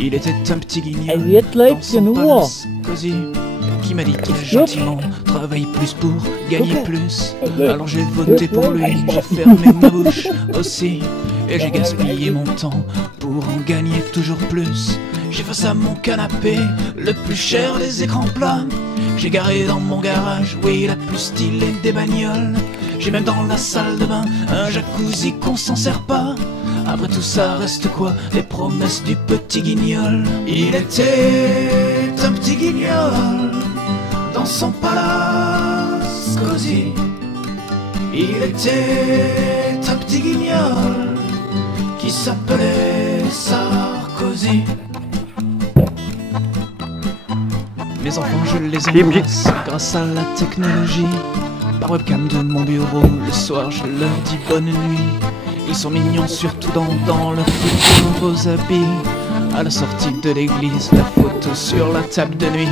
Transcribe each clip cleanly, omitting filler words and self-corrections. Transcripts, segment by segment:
Il était un petit guignol Jeg vet litt dans son nå. palace cosy qui m'a dit qu'il gentiment travaille plus pour gagner plus. Alors j'ai voté pour lui, j'ai fermé ma bouche aussi et j'ai gaspillé mon temps pour en gagner toujours plus. J'ai face à mon canapé le plus cher des écrans plats. J'ai garé dans mon garage, oui, la plus stylée des bagnoles. J'ai même dans la salle de bain un jacuzzi qu'on s'en sert pas. Après tout ça reste quoi? Les promesses du petit guignol. Il était un petit guignol dans son palace cosy. Il était un petit guignol qui s'appelait Sarkozy. Mes enfants, je les embrasse grâce à la technologie. Par webcam de mon bureau, le soir je leur dis bonne nuit. Ils sont mignons surtout dans leur petits beaux habits. À la sortie de l'église, la photo sur la table de nuit.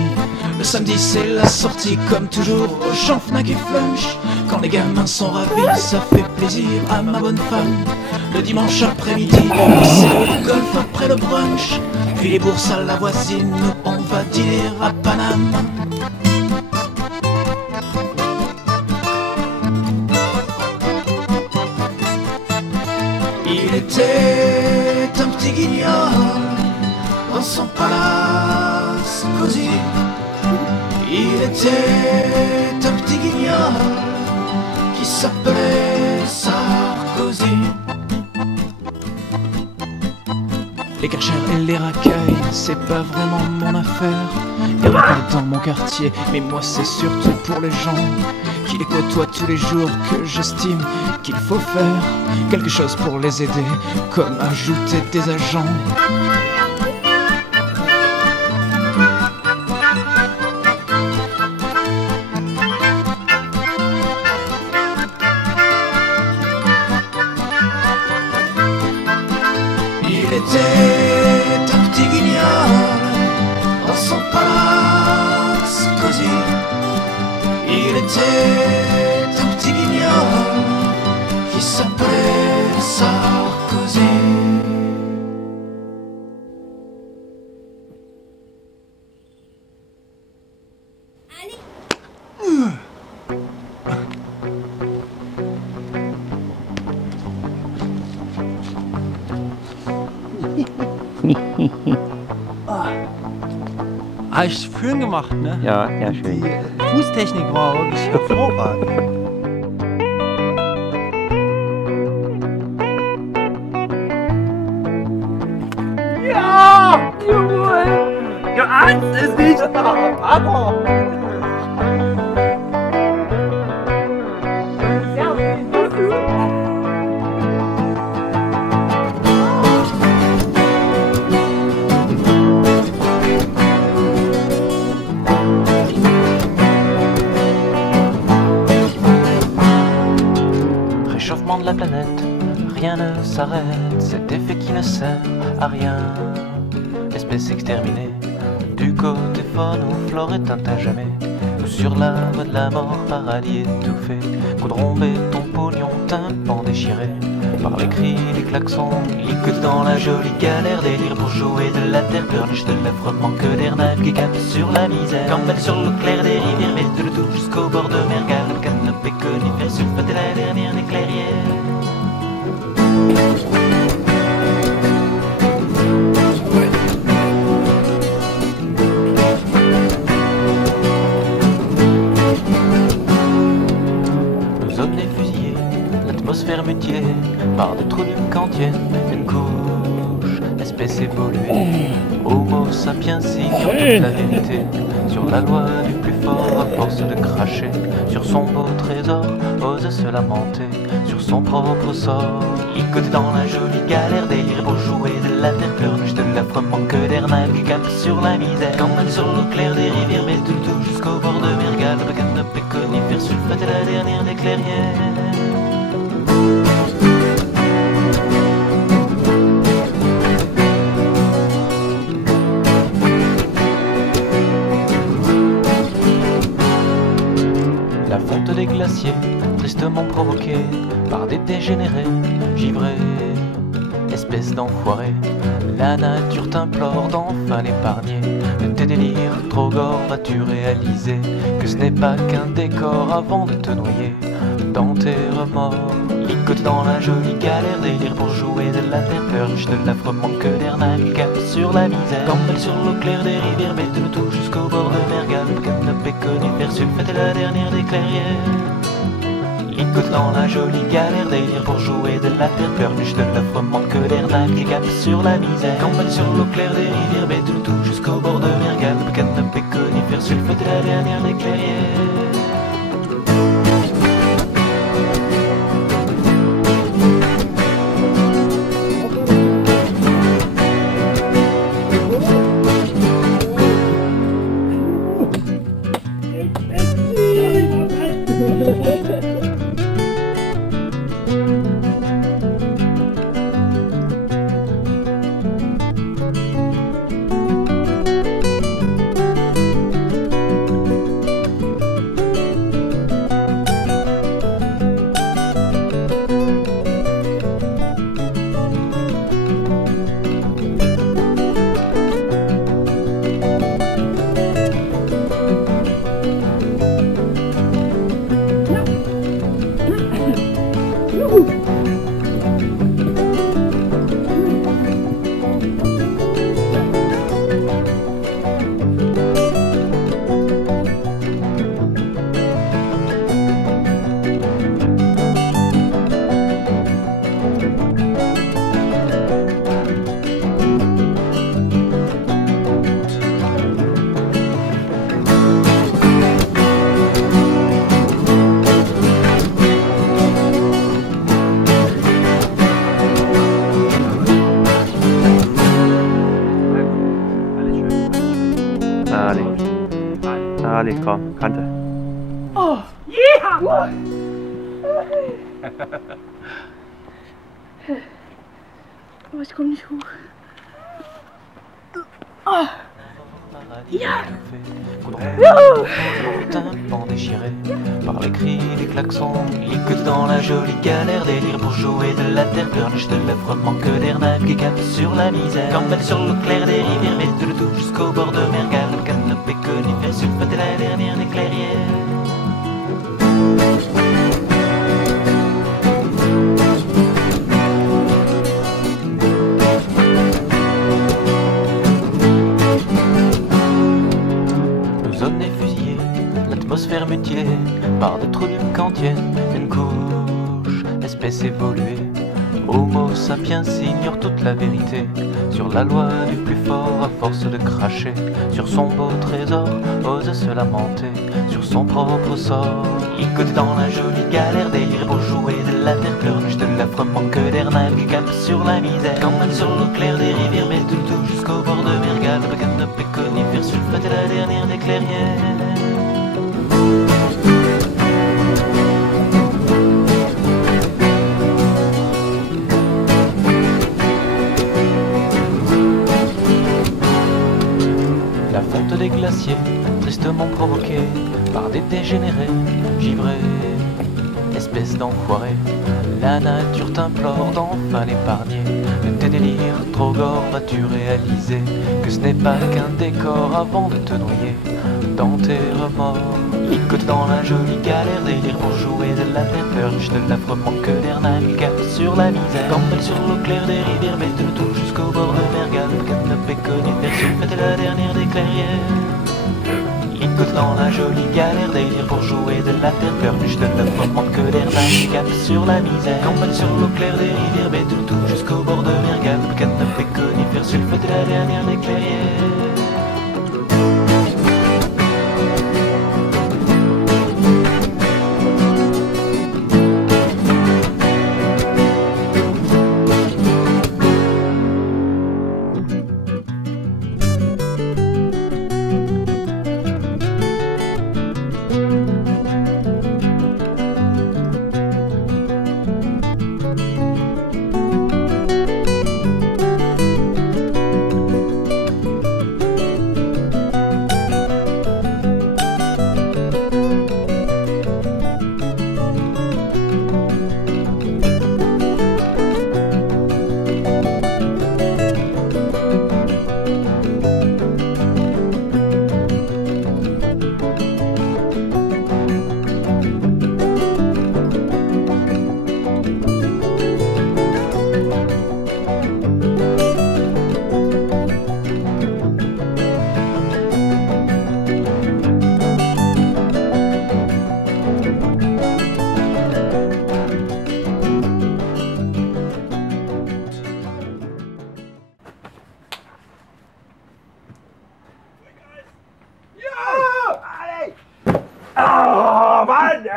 Le samedi c'est la sortie comme toujours au champ Fnac et Flunch. Quand les gamins sont ravis, ça fait plaisir à ma bonne femme. Le dimanche après-midi, c'est le golf après le brunch. Puis les bourses à la voisine, nous on va dîner à Paname. Il était un petit guignol dans son palace cosy. Il était un petit guignol qui s'appelait Sarkozy. Les Karcher et les racailles, c'est pas vraiment mon affaire. Y'en a pas dans mon quartier, mais moi c'est surtout pour les gens qui les côtoient tous les jours que j'estime qu'il faut faire quelque chose pour les aider, comme ajouter des agents. Il était un petit guignol dans son palace cosy. Il était un petit guignol qui s'appelait Sarkozy. Hast du schön gemacht, ne? Ja, ja, schön. Die Fußtechnik war wirklich hervorragend. Ja! Junge! Du ahnst es nicht! Papa! Réchauffement de la planète, rien ne s'arrête, cet effet qui ne sert à rien. Espèce exterminée, du côté faune ou flore éteinte à jamais. Ou sur la voie de la mort, paradis étouffé, goudron, béton, pognon, tympan déchiré. Par les cris, les klaxons, licotent dans la jolie galère, délire pour jouer de la terre, pleurniche de l'affreux manque d'air, navigue cap sur la misère. Campette sur l'eau claire des rivières, mette le tout jusqu'au bord de mer, galop, canopée, conifère, sulfate la dernière des clairières. Nous hommes des fusillés, l'atmosphère mutiée par des trous d'une kantienne, une couche, espèce évoluée. Homo sapiens ignore toute la vérité sur la loi du plus fort à force de cracher sur son beau trésor, ose se lamenter sur son propre sort. Licoté dans la jolie galère, délire pour jouer de la terre, pleurniche de l'affreux manque d'air, navigue cap sur la misère. Quand même sur l'eau claire des rivières, mais tout jusqu'au bord de mer, galop, canopée, conifère, sulfate la dernière des clairières. La fonte des glaciers, tristement provoquée par des dégénérés, givrés, espèces d'enfoirés. La nature t'implore d'enfin l'épargner. De tes délires trop gore vas-tu réaliser que ce n'est pas qu'un décor avant de te noyer dans tes remords. Licote dans la jolie galère, délire pour jouer de la terre, purge de l'affreux manque d'air, navigable sur la misère. Campelle sur l'eau claire des rivières, bête-nous tout jusqu'au bord de mer, galop, canopée, conifère, sulfate la dernière des clairières. Licote dans la jolie galère, délire pour jouer de la terre, purge de l'affreux manque d'air, navigable sur la misère. Campelle sur l'eau claire des rivières, bête-nous tout jusqu'au bord de mer, galop, canopée, conifère, sulfate la dernière des clairières. Allez, komm, Kante. Oh, yeah! Oh, ich komm nicht hoch. Oh. Yeah! Tympan déchiré par les cris des klaxons, licote dans la jolie galère, délire pour jouer de la terre, pleurniche de l'affreux manque d'air, navigue cap sur la misère. Campelle sur l'eau claire des rivières, mette le tout jusqu'au bord de mer, galop, canopée, conifère, sulfate la dernière des clairières. L'atmosphère mutilée par des trous d'une cantienne, une couche, espèce évoluée. Homo sapiens ignore toute la vérité sur la loi du plus fort à force de cracher sur son beau trésor, ose se lamenter sur son propre sort. Licoté dans la jolie galère, délire pour jouer de la terre, pleurniche de l'affreux manque d'air, navigue cap sur la misère. Campane sur l'eau claire des rivières, met tout jusqu'au bord de mer, galop, canopée, conifère, sulfate la dernière des clairières. La fonte des glaciers, tristement provoquée par des dégénérés, givrés, espèce d'enfoirés. La nature t'implore d'enfin l'épargner. De tes délires trop gore vas-tu réaliser que ce n'est pas qu'un décor avant de te noyer dans tes remords. Licote dans la jolie galère, délire pour jouer de la terre, purge de l'affreux manque d'air, navigue sur la misère. Campelle sur l'eau claire des rivières, mette le tout jusqu'au bord de mer, galop, canopée, conifère, sulfate la dernière des clairières. Licote dans la jolie galère, délire pour jouer de la terre, purge de l'affreux manque d'air, navigue sur la misère. Campelle sur l'eau claire des rivières, mette le tout jusqu'au bord de mer, galop, canopée, conifère, sulfate la dernière des clairières.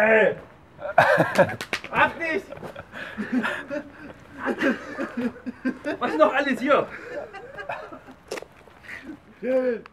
ey! Ab nicht! Was noch alles hier? Schön.